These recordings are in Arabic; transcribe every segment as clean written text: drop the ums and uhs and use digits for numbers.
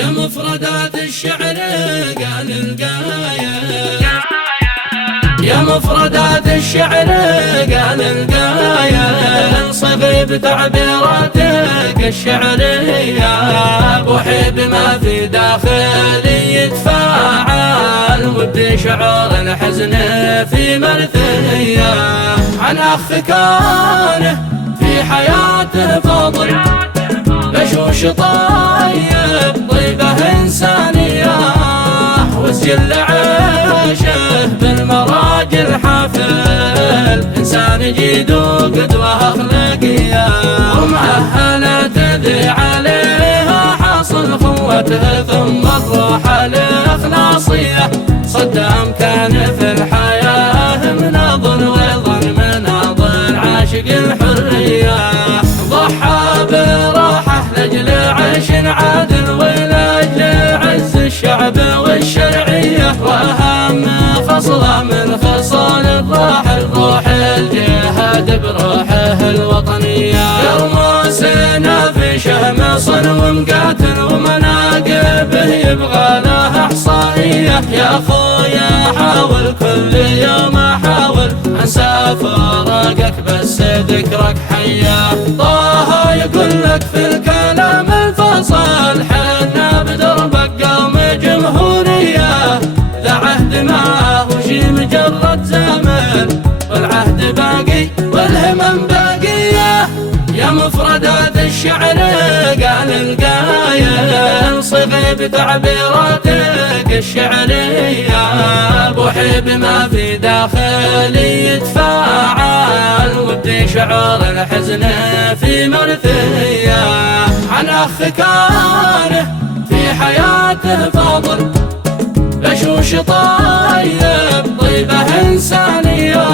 يا مفردات الشعر قال القاية، يا مفردات الشعر قال القاية، انصفي بتعبيراتك الشعرية، بوحي بما في داخلي يتفاعل، وابدي شعور الحزن في مرثية، عن أخ كان في حياته فاضل، بشوش طيب طيبة إنسانية، وسجل عيشه بالمراجل حافل، إنسان جيد وقدوة أخلاقية، ومؤهلة تذي عليها حاصل قوته ثم الروح الإخلاصية، صدام كان في الحياة مناضل ويظن مناضل عاشق الحرية، ضحى براحة لأجل عيش عادل ولأجل عز الشعب والشرعية، وأهم خصلة من خصال الراحل روح الجهاد بروحه الوطنية، يرمسنا في شمس ومقاتل ومناقبه يبغى له إحصائية، يا أخويا حاول كل يوم أحاول أنسى فراقك بس ذكرك حيا، طه يقول لك في الكلام الفصل حنا بدربك قوم جمهورية، ذا عهد ما هو شي مجرد زمن، والعهد باقي والهمم باقية، يا مفردات الشعر قال القاية، انصفي بتعبيراتك الشعرية، بوحي بما في داخلي يتفاعل، وابدي شعور الحزن في مرثية، عن أخ كان في حياته فاضل، بشوش طيب طيبة إنسانية،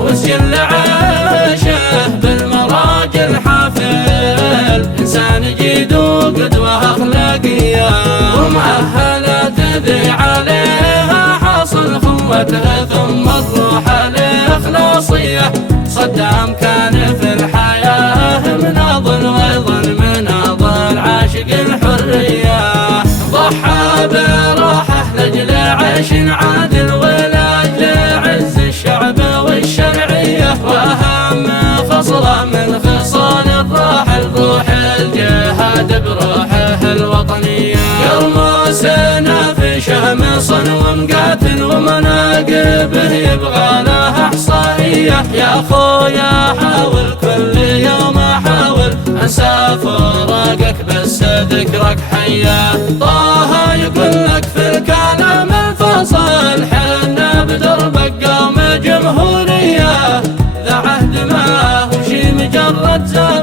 وسجل عيشه بالمراجل حافل، إنسان جيد وقدوة أخلاقية، ومؤهلة تذي عليها حاصل قوته ثم الروح الإخلاصية، صدام كان في الحياة مناضل ويظن مناضل عاشق الحرية، ضحى براحة لأجل عيش عادل ولأجل عز الشعب والشرعية، وأهم خصلة من خصال الراحل روح الجهاد بروحه الوطنية، يرمسنا في شمس ومقاتل ومناقبه يبغى له إحصائية، يا أخويا حاول كل يوم أحاول أنسى فراقك بس ذكرك حيا، طه يقول لك في الكلام الفصل حنا بدربك قوم جمهورية، ذا عهد ما هو شي مجرد زمن،